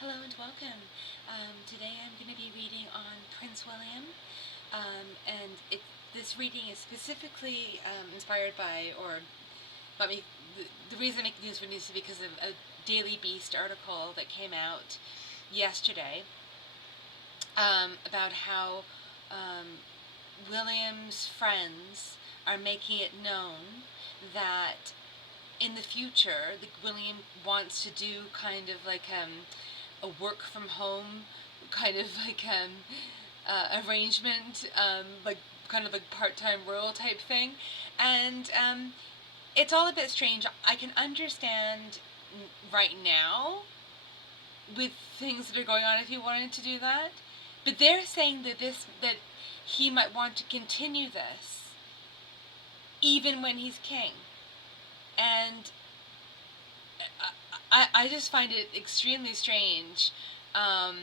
Hello and welcome. Today I'm going to be reading on Prince William, and this reading is specifically inspired by, or got me. The reason I'm making this reading is because of a Daily Beast article that came out yesterday about how William's friends are making it known that in the future, William wants to do kind of like a work from home kind of like arrangement, like kind of like part-time royal type thing, and it's all a bit strange. I can understand right now with things that are going on if he wanted to do that, but they're saying that he might want to continue this even when he's king, and I just find it extremely strange, um,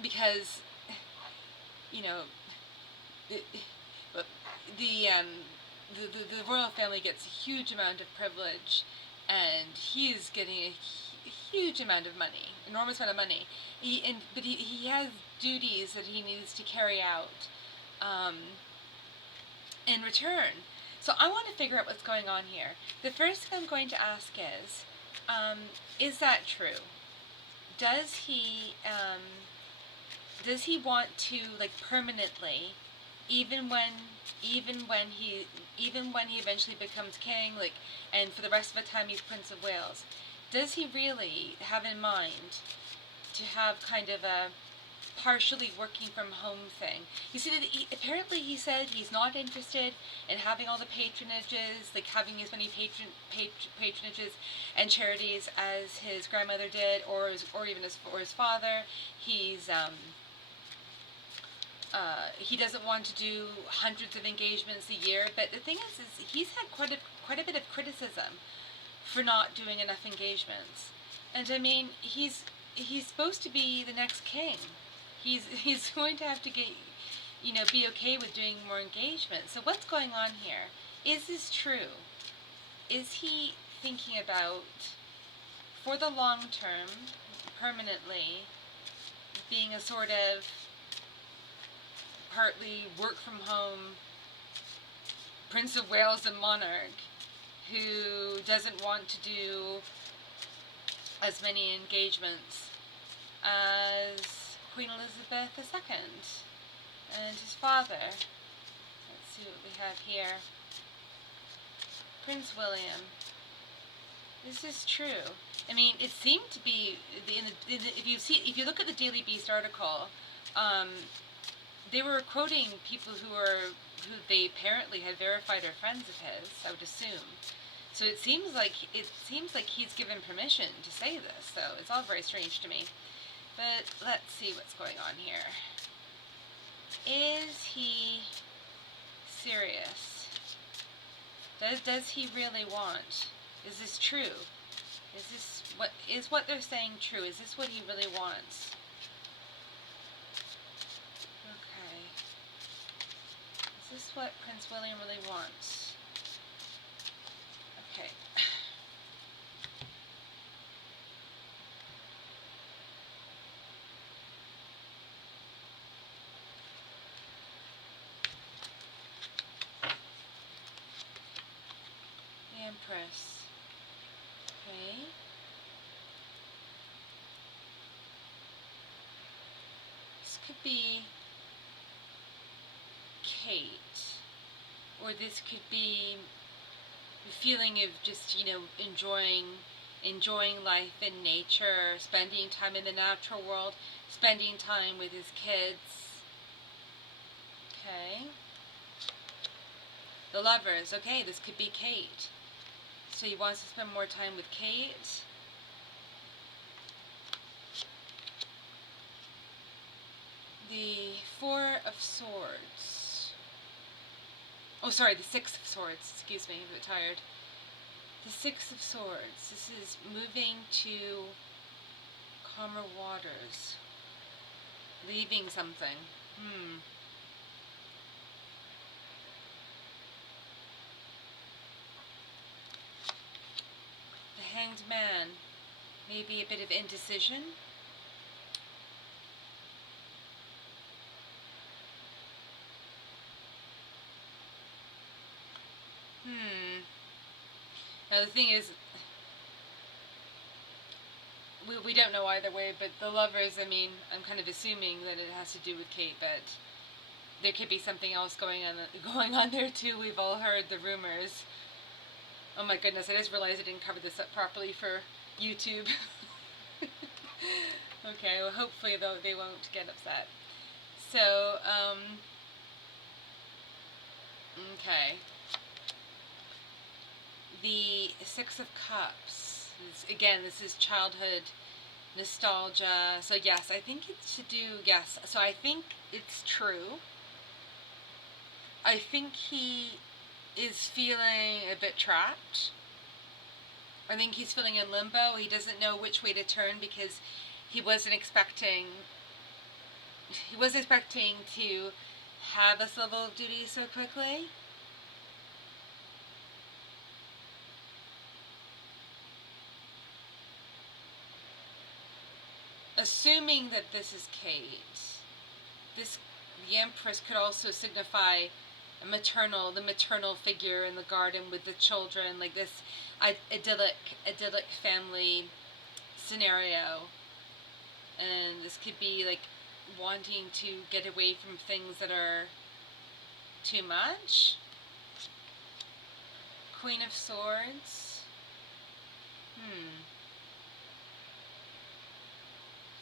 because you know the the, um, the royal family gets a huge amount of privilege, and he's getting a huge amount of money, enormous amount of money. But he has duties that he needs to carry out um, in return. So I want to figure out what's going on here. The first thing I'm going to ask is that true? Does he does he want to, like, permanently, even when even when he even when he eventually becomes king, like, and for the rest of the time he's Prince of Wales, does he really have in mind to have kind of a partially working from home thing? You see, that apparently he said he's not interested in having all the patronages, like having as many patronages and charities as his grandmother did, or even his father. He doesn't want to do hundreds of engagements a year. But the thing is he's had quite a bit of criticism for not doing enough engagements. And I mean, he's supposed to be the next king. He's going to have to be okay with doing more engagements. So what's going on here? Is this true? Is he thinking about, for the long term, permanently, being a sort of partly work from home Prince of Wales and monarch who doesn't want to do as many engagements as Queen Elizabeth II and his father? Let's see what we have here. Prince William. This is true. I mean, it seemed to be if you look at the Daily Beast article, they were quoting people who they apparently had verified are friends of his, I would assume. So it seems like he's given permission to say this. So it's all very strange to me. But let's see what's going on here. Is he serious? Does he really want? Is this true? Is what they're saying true? Is this what he really wants? Okay. Is this what Prince William really wants? Okay. The Empress. Okay. This could be Kate. Or this could be the feeling of just, enjoying life in nature, spending time in the natural world, spending time with his kids. Okay. The Lovers. Okay, this could be Kate. So he wants to spend more time with Kate. The Four of Swords. Oh, sorry, the Six of Swords. Excuse me, I'm a bit tired. The Six of Swords. This is moving to calmer waters. Leaving something. The Hanged Man. Maybe a bit of indecision. Now the thing is, we don't know either way, but the lovers, I mean, I'm kind of assuming that it has to do with Kate, but there could be something else going on there too. We've all heard the rumors. Oh my goodness, I just realized I didn't cover this up properly for YouTube. Okay, well hopefully though they won't get upset. So, okay. The Six of Cups. Again, this is childhood nostalgia. So yes, I think it's to do, yes. So I think it's true. I think he is feeling a bit trapped. I think he's feeling in limbo. He doesn't know which way to turn because he wasn't expecting to have this level of duty so quickly. Assuming that this is Kate, the Empress could also signify the maternal figure in the garden with the children, like this idyllic family scenario. And this could be like wanting to get away from things that are too much. Queen of Swords.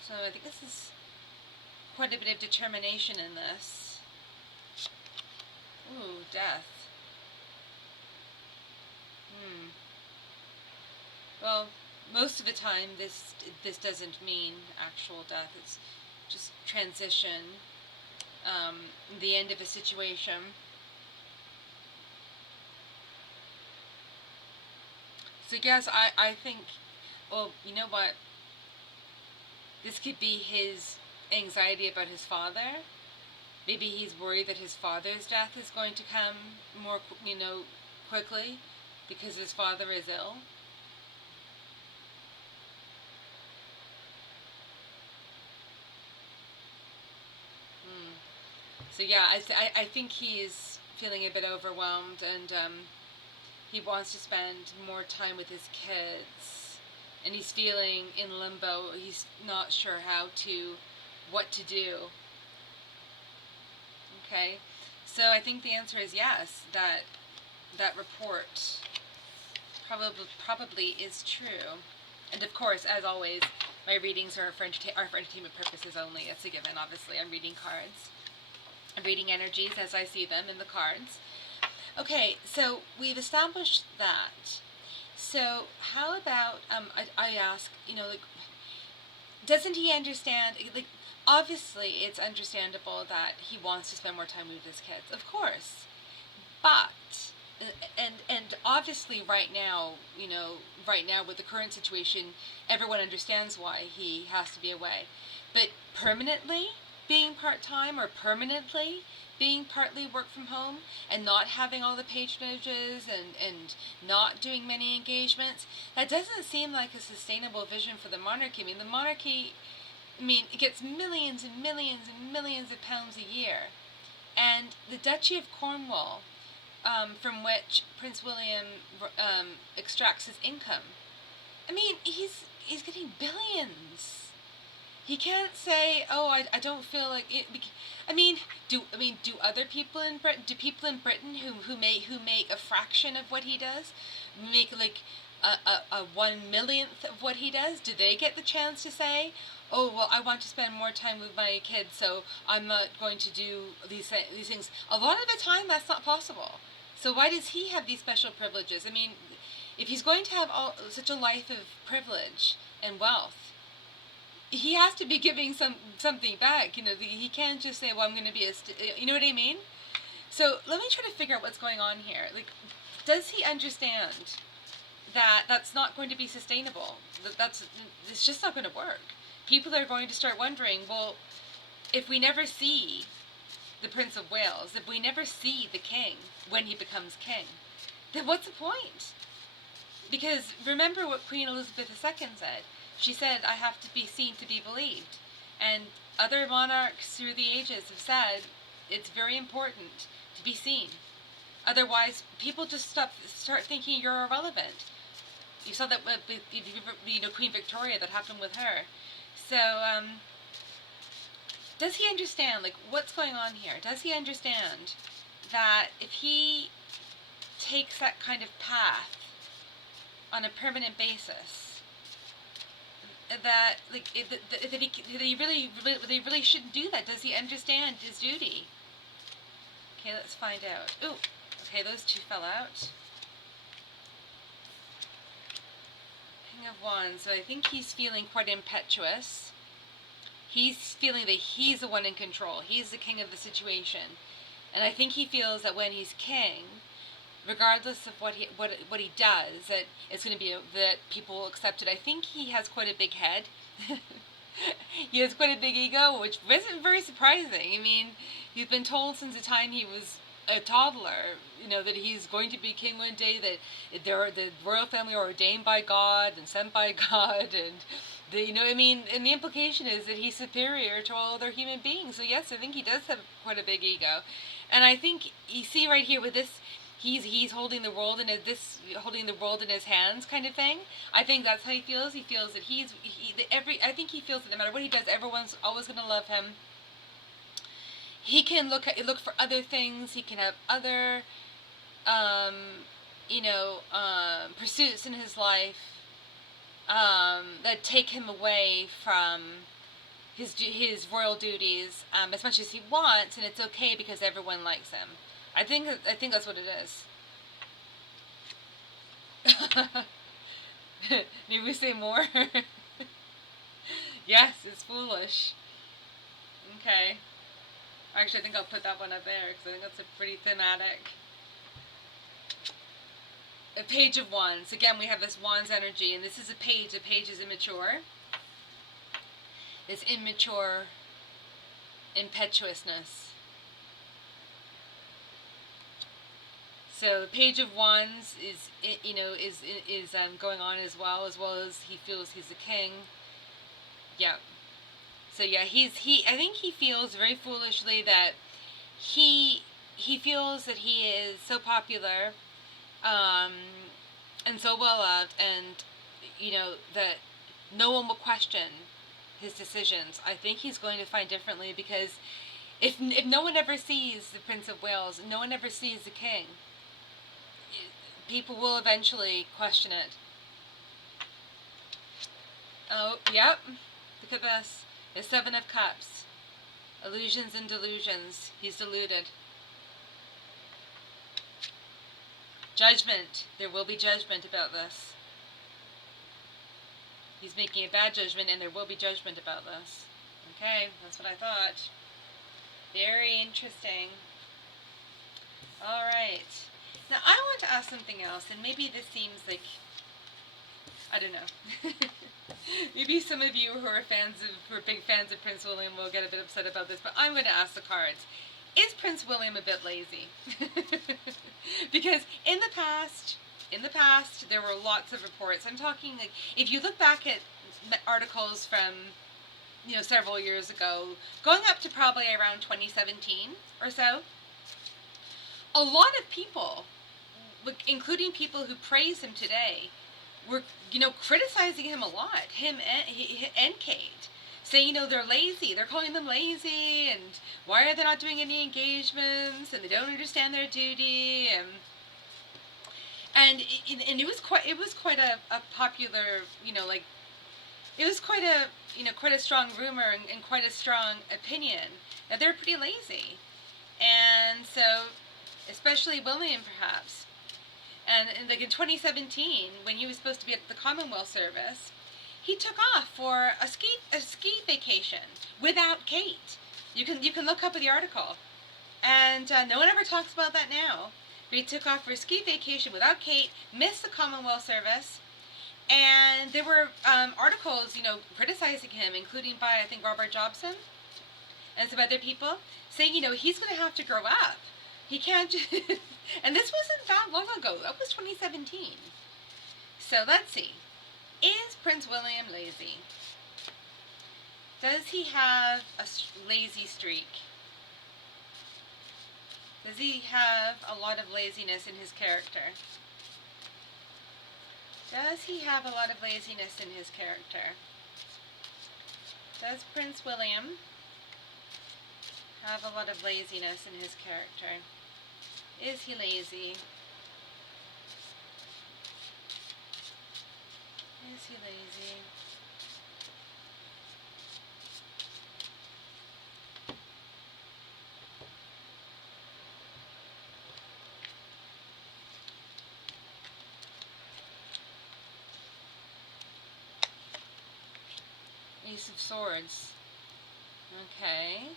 So I think this is quite a bit of determination in this. Ooh, death. Well, most of the time this doesn't mean actual death. It's just transition, the end of a situation. So yes, I think, well, you know what? This could be his anxiety about his father. Maybe he's worried that his father's death is going to come more, quickly because his father is ill. So yeah, I think he's feeling a bit overwhelmed, and he wants to spend more time with his kids, and he's feeling in limbo. He's not sure what to do. Okay, so I think the answer is yes. That report probably is true, and of course, as always, my readings are for entertainment purposes only. It's a given. Obviously, I'm reading cards. I'm reading energies as I see them in the cards. Okay, so we've established that. So how about I ask, doesn't he understand? Like, obviously, it's understandable that he wants to spend more time with his kids, of course. But and obviously, right now with the current situation, everyone understands why he has to be away. But permanently being part-time, or permanently being partly work from home, and not having all the patronages, and not doing many engagements, that doesn't seem like a sustainable vision for the monarchy. I mean, the monarchy, it gets millions and millions and millions of pounds a year. And the Duchy of Cornwall, from which Prince William extracts his income, he's getting billions. He can't say, "Oh, I don't feel like it." Do other people in Britain? Do people in Britain who make a fraction of what he does, make like a 1/1,000,000th of what he does? Do they get the chance to say, "Oh, well, I want to spend more time with my kids, so I'm not going to do these things"? A lot of the time, that's not possible. So why does he have these special privileges? If he's going to have such a life of privilege and wealth, he has to be giving something back. He can't just say, "Well, I'm going to be a," you know what I mean? So let me try to figure out what's going on here. Like, does he understand that that's not going to be sustainable? It's just not going to work. People are going to start wondering, well, if we never see the Prince of Wales, if we never see the king when he becomes king, then what's the point? Because remember what Queen Elizabeth II said. She said, "I have to be seen to be believed." And other monarchs through the ages have said it's very important to be seen. Otherwise, people just start thinking you're irrelevant. You saw that with Queen Victoria, that happened with her. So, does he understand, like, what's going on here? Does he understand that if he takes that kind of path on a permanent basis, that like that he really shouldn't do that? Does he understand his duty? Okay, let's find out. Ooh, okay, those two fell out. King of Wands. So I think he's feeling quite impetuous. He's feeling that he's the one in control. He's the king of the situation, and I think he feels that when he's king, regardless of what he does, that it's going to be that people will accept it. I think he has quite a big head. He has quite a big ego, which isn't very surprising. I mean, he's been told since the time he was a toddler, that he's going to be king one day, that the royal family are ordained by God and sent by God, and and the implication is that he's superior to all other human beings. So yes, I think he does have quite a big ego, and I think you see right here with this, he's holding the world in his hands, kind of thing. I think that's how he feels. He feels that I think he feels that no matter what he does, everyone's always going to love him. He can look for other things. He can have other, pursuits in his life that take him away from his royal duties as much as he wants, and it's okay because everyone likes him. I think that's what it is. Need we say more? Yes, it's foolish. Okay. Actually, I think I'll put that one up there because I think that's a pretty thematic. A Page of Wands. Again, we have this Wands energy, and this is a page. A page is immature. This immature impetuousness. So the Page of Wands is going on as well as he feels he's the king. Yeah. So yeah, I think he feels very foolishly that he feels that he is so popular, and so well loved, and that no one will question his decisions. I think he's going to find differently, because if no one ever sees the Prince of Wales, no one ever sees the king, people will eventually question it. Oh, yep. Look at this. The Seven of Cups. Illusions and delusions. He's deluded. Judgment. There will be judgment about this. He's making a bad judgment, and there will be judgment about this. Okay, that's what I thought. Very interesting. Alright. Now, I want to ask something else, and maybe this seems like, I don't know. Maybe some of you who are big fans of Prince William will get a bit upset about this, but I'm going to ask the cards. Is Prince William a bit lazy? Because in the past, there were lots of reports. I'm talking, like, if you look back at articles from, several years ago, going up to probably around 2017 or so, a lot of people, including people who praise him today, were, criticizing him a lot, him and Kate, saying, they're lazy, they're calling them lazy, and why are they not doing any engagements, and they don't understand their duty, and it was quite a popular, it was quite a strong rumor and quite a strong opinion that they're pretty lazy, and so, especially William, perhaps. And like in 2017, when he was supposed to be at the Commonwealth Service, he took off for a ski vacation without Kate. You can look up at the article, and no one ever talks about that now. He took off for a ski vacation without Kate, missed the Commonwealth Service, and there were articles, criticizing him, including by, I think, Robert Jobson and some other people, saying, he's going to have to grow up. He can't just... And this wasn't that long ago. That was 2017. So let's see. Is Prince William lazy? Does he have a lazy streak? Does he have a lot of laziness in his character? Does he have a lot of laziness in his character? Does Prince William have a lot of laziness in his character? Is he lazy? Is he lazy? Ace of Swords. Okay.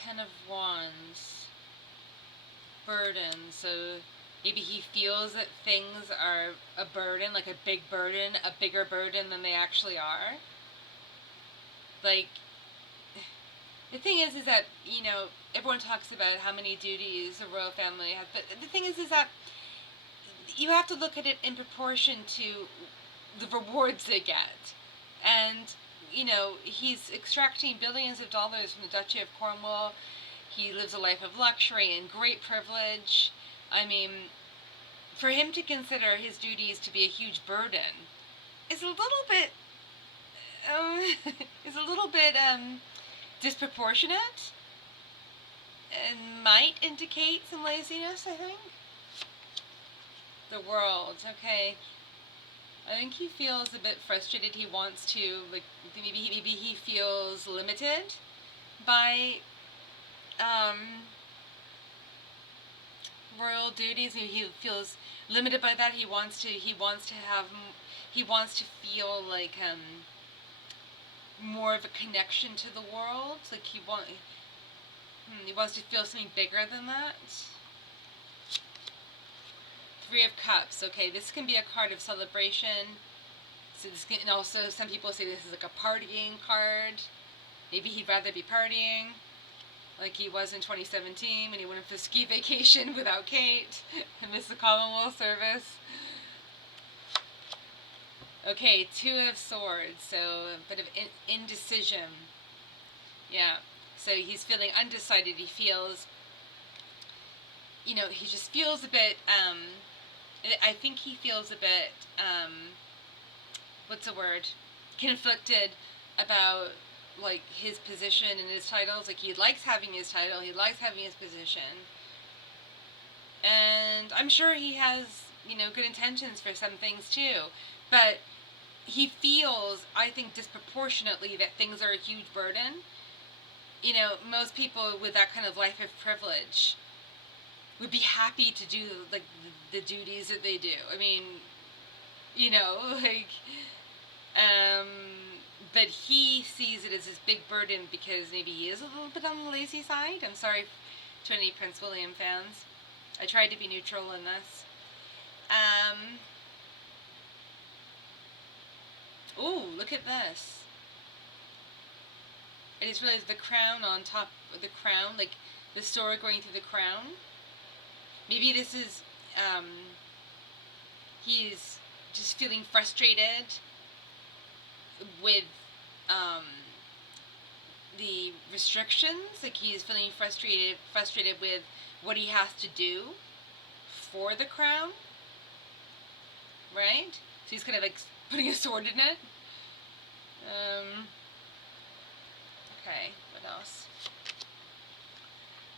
Ten of Wands. Burden. So maybe he feels that things are a burden, like a big burden, a bigger burden than they actually are. Like, the thing is that, you know, everyone talks about how many duties the royal family has, but the thing is that you have to look at it in proportion to the rewards they get. And, you know, he's extracting billions of dollars from the Duchy of Cornwall. He lives a life of luxury and great privilege. I mean, for him to consider his duties to be a huge burden is a little bit, disproportionate, and might indicate some laziness, I think. The World, okay. I think he feels a bit frustrated. He wants to, like, maybe he feels limited by royal duties. Maybe he feels limited by that. He wants to feel like more of a connection to the world. Like he wants to feel something bigger than that. Three of Cups. Okay, this can be a card of celebration. So this can, and also some people say this is like a partying card. Maybe he'd rather be partying, like he was in 2017 when he went for ski vacation without Kate and missed the Commonwealth service. Okay, Two of Swords, so a bit of indecision. Yeah, so he's feeling undecided. He feels, you know, he just feels a bit, I think he feels a bit, what's the word? Conflicted about, like, his position and his titles. Like, he likes having his title, he likes having his position. And I'm sure he has, you know, good intentions for some things too. But he feels, I think, disproportionately that things are a huge burden. You know, most people with that kind of life of privilege would be happy to do, like, the duties that they do. I mean, you know, like, but he sees it as this big burden because maybe he is a little bit on the lazy side. I'm sorry to any Prince William fans. I tried to be neutral in this. Ooh, look at this. I just realized the crown on top of the crown, like the sword going through the crown. Maybe this is, he's just feeling frustrated with, the restrictions. Like he's feeling frustrated with what he has to do for the crown. Right? So he's kind of like putting a sword in it. Okay, what else?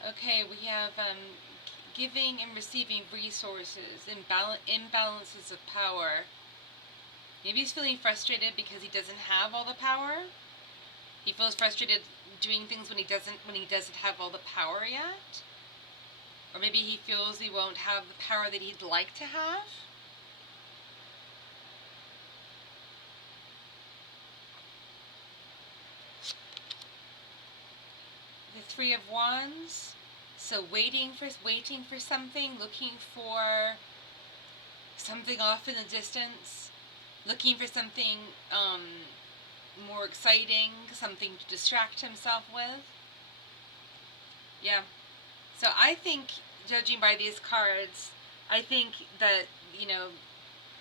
Okay, we have giving and receiving resources, imbalances of power. Maybe he's feeling frustrated because he doesn't have all the power. He feels frustrated doing things when he doesn't have all the power yet. Or maybe he feels he won't have the power that he'd like to have. The Three of Wands. So waiting for something, looking for something off in the distance, looking for something more exciting, something to distract himself with. Yeah. So I think, judging by these cards, I think that, you know,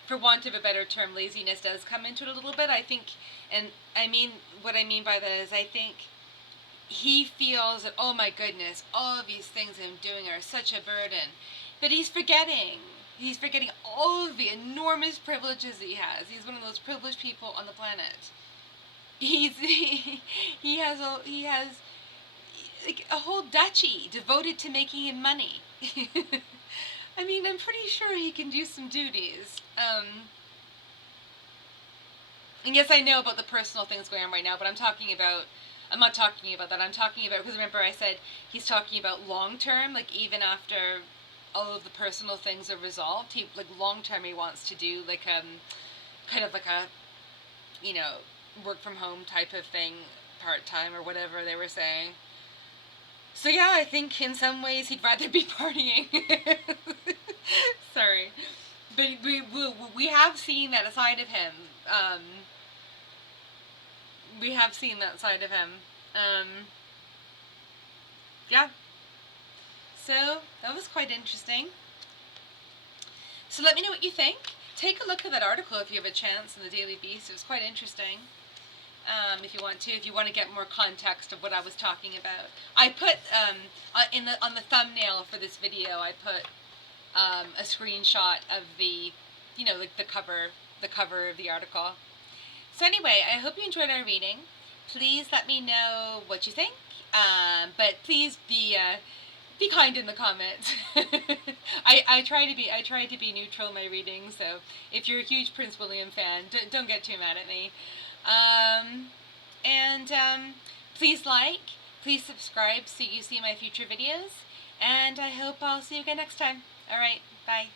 for want of a better term, laziness does come into it a little bit. I think, and I mean, what I mean by that is I think he feels that, oh my goodness, all of these things I'm doing are such a burden. But he's forgetting. He's forgetting all of the enormous privileges he has. He's one of those privileged people on the planet. He has like a whole duchy devoted to making him money. I mean, I'm pretty sure he can do some duties. And yes, I know about the personal things going on right now, but I'm not talking about that. I'm talking about, because remember I said he's talking about long term, like even after all of the personal things are resolved, like long term he wants to do like kind of like a, you know, work from home type of thing, part time or whatever they were saying. So yeah, I think in some ways he'd rather be partying. Sorry. But we have seen that side of him. We have seen that side of him. Yeah. So, that was quite interesting. So let me know what you think. Take a look at that article if you have a chance in the Daily Beast. It was quite interesting. If you want to get more context of what I was talking about. I put, on the thumbnail for this video, I put a screenshot of the, like the cover of the article. So anyway, I hope you enjoyed our reading. Please let me know what you think. But please be kind in the comments. I try to be neutral in my reading. So if you're a huge Prince William fan, don't get too mad at me. Please subscribe so you see my future videos. And I hope I'll see you again next time. All right, bye.